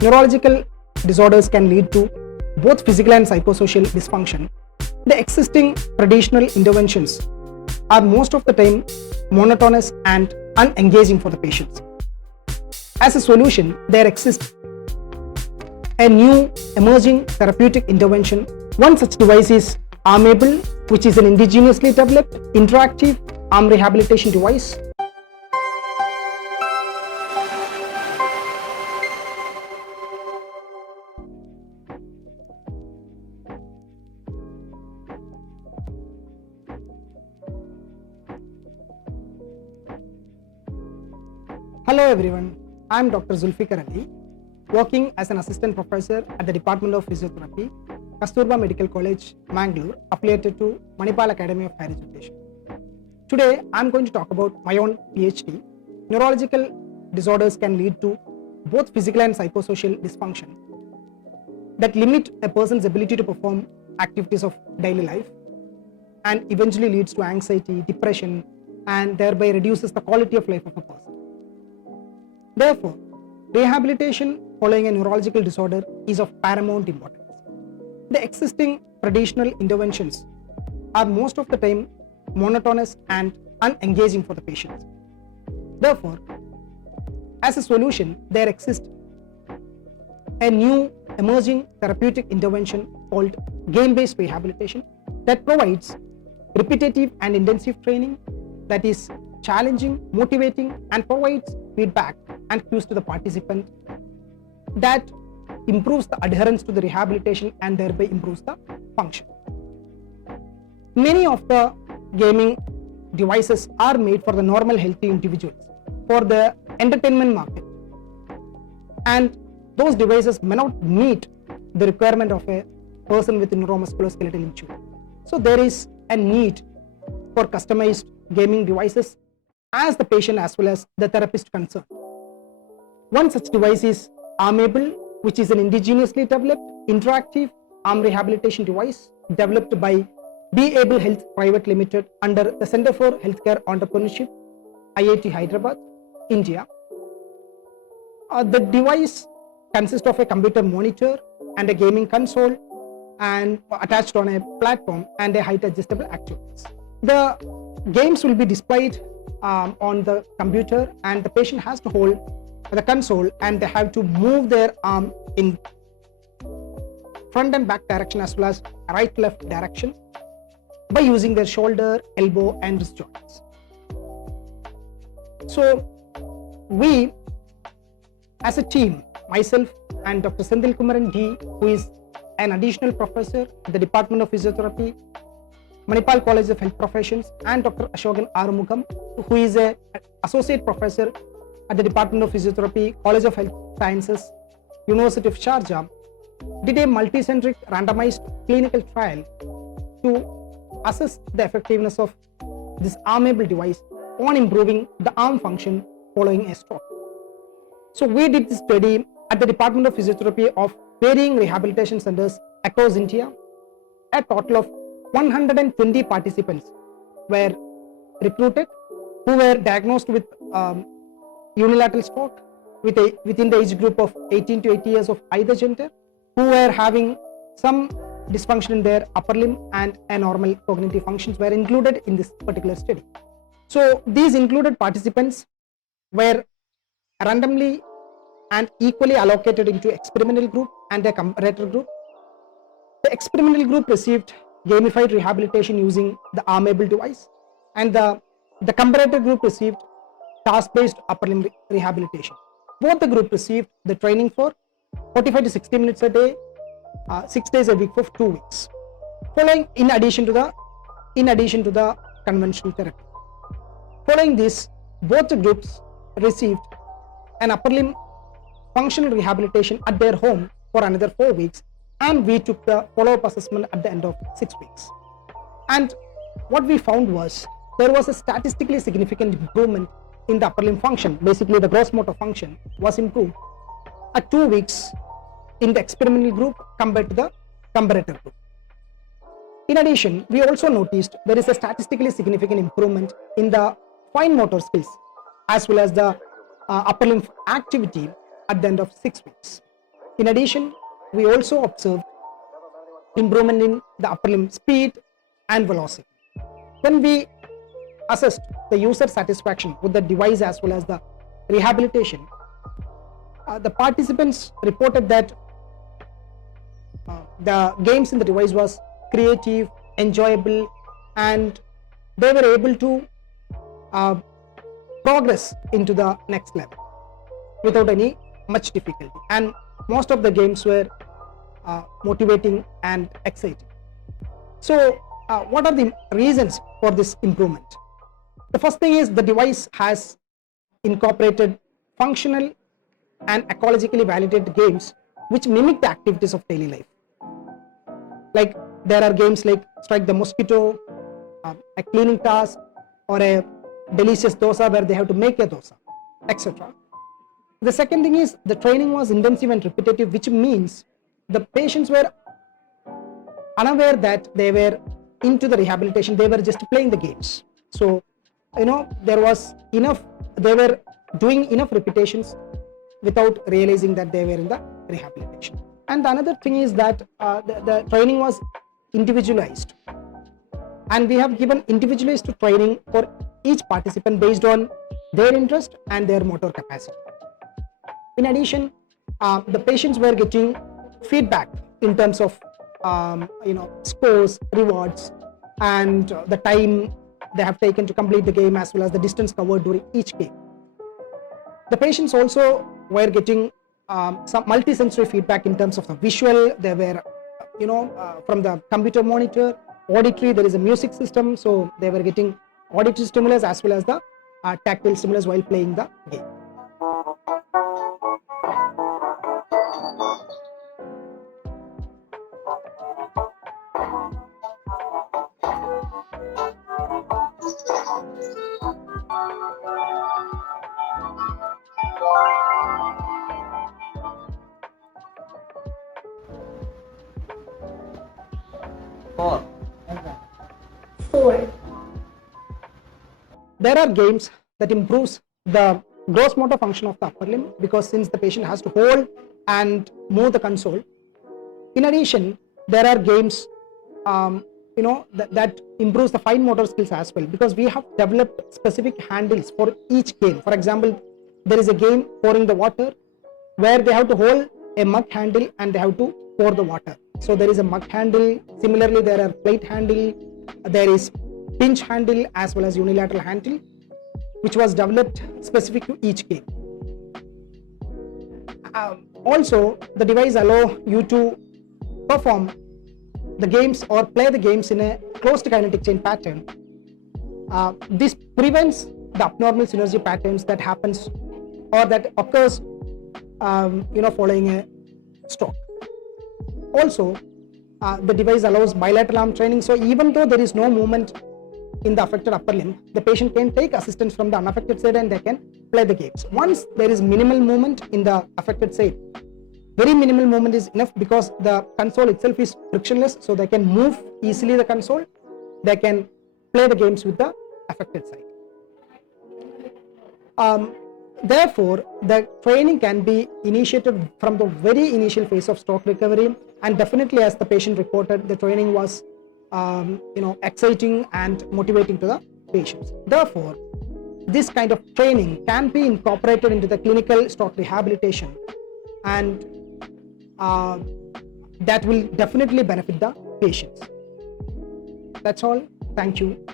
Neurological disorders can lead to both physical and psychosocial dysfunction. The existing traditional interventions are most of the time monotonous and unengaging for the patients. As a solution, there exists a new emerging therapeutic intervention. One such device is ArmAble, which is an indigenously developed interactive arm rehabilitation device. Hello everyone, I am Dr. Sulfikar Ali, working as an assistant professor at the Department of Physiotherapy, Kasturba Medical College, Mangalore, affiliated to Manipal Academy of Higher Education. Today, I am going to talk about my own PhD. Neurological disorders can lead to both physical and psychosocial dysfunction that limit a person's ability to perform activities of daily life and eventually leads to anxiety, depression, and thereby reduces the quality of life of a person. Therefore, rehabilitation following a neurological disorder is of paramount importance. The existing traditional interventions are most of the time monotonous and unengaging for the patients. Therefore, as a solution, there exists a new emerging therapeutic intervention called game-based rehabilitation that provides repetitive and intensive training that is challenging, motivating, and provides feedback and cues to the participant that improves the adherence to the rehabilitation and thereby improves the function. Many of the gaming devices are made for the normal healthy individuals for the entertainment market, and those devices may not meet the requirement of a person with neuromusculoskeletal injury. So there is a need for customized gaming devices as the patient as well as the therapist concerned. One such device is ArmAble, which is an indigenously developed interactive arm rehabilitation device developed by Be Able Health Private Limited under the Center for Healthcare Entrepreneurship, IIT Hyderabad, India. The device consists of a computer monitor and a gaming console and attached on a platform and a height adjustable actuators. The games will be displayed on the computer, and the patient has to hold the console and they have to move their arm in front and back direction as well as right left direction by using their shoulder, elbow, and wrist joints. So we as a team, myself and Dr. Senthil Kumaran D, who is an additional professor at the Department of Physiotherapy, Manipal College of Health Professions, and Dr. Ashokan Arumugam, who is an associate professor at the Department of Physiotherapy, College of Health Sciences, University of Sharjah, did a multicentric randomized clinical trial to assess the effectiveness of this ArmAble device on improving the arm function following a stroke. So we did this study at the Department of Physiotherapy of varying rehabilitation centers across India. A total of 120 participants were recruited who were diagnosed with unilateral stroke within the age group of 18 to 80 years of either gender, who were having some dysfunction in their upper limb and abnormal cognitive functions were included in this particular study. So these included participants were randomly and equally allocated into experimental group and a comparator group. The experimental group received gamified rehabilitation using the ArmAble device, and the comparator group received task-based upper limb rehabilitation. Both the group received the training for 45 to 60 minutes a day, 6 days a week for 2 weeks. Following, in addition to the conventional therapy. Following this, both the groups received an upper limb functional rehabilitation at their home for another 4 weeks, and we took the follow-up assessment at the end of 6 weeks. And what we found was there was a statistically significant improvement in the upper limb function. Basically, the gross motor function was improved at 2 weeks in the experimental group compared to the comparator group. In addition, we also noticed there is a statistically significant improvement in the fine motor skills as well as the upper limb activity at the end of 6 weeks. In addition, we also observed improvement in the upper limb speed and velocity. When we assessed the user satisfaction with the device as well as the rehabilitation, the participants reported that the games in the device was creative, enjoyable, and they were able to progress into the next level without any much difficulty, and most of the games were motivating and exciting. So what are the reasons for this improvement? The first thing is the device has incorporated functional and ecologically validated games which mimic the activities of daily life. Like there are games like strike the mosquito, a cleaning task, or a delicious dosa where they have to make a dosa, etc. The second thing is the training was intensive and repetitive, which means the patients were unaware that they were into the rehabilitation, they were just playing the games. So there was enough, they were doing enough repetitions without realizing that they were in the rehabilitation. And the another thing is that the training was individualized, and we have given individualized training for each participant based on their interest and their motor capacity. In addition, the patients were getting feedback in terms of scores, rewards, and the time they have taken to complete the game as well as the distance covered during each game. The patients also were getting some multi-sensory feedback in terms of the visual. They were from the computer monitor, auditory, there is a music system, so they were getting auditory stimulus as well as the tactile stimulus while playing the game. Four. There are games that improves the gross motor function of the upper limb, because since the patient has to hold and move the console. In addition, there are games that improves the fine motor skills as well, because we have developed specific handles for each game. For example, there is a game pouring the water where they have to hold a mug handle and they have to pour the water. So there is a mug handle. Similarly, there are plate handle, there is pinch handle as well as unilateral handle, which was developed specific to each game. Also, the device allow you to perform the games or play the games in a closed kinetic chain pattern. This prevents the abnormal synergy patterns that happens or that occurs following a stroke. Also, the device allows bilateral arm training, so even though there is no movement in the affected upper limb, the patient can take assistance from the unaffected side and they can play the games. Once there is minimal movement in the affected side, very minimal movement is enough, because the console itself is frictionless, so they can move easily the console, they can play the games with the affected side. Therefore, the training can be initiated from the very initial phase of stroke recovery, and definitely, as the patient reported, the training was exciting and motivating to the patients. Therefore, this kind of training can be incorporated into the clinical stroke rehabilitation, and that will definitely benefit the patients. That's all. Thank you.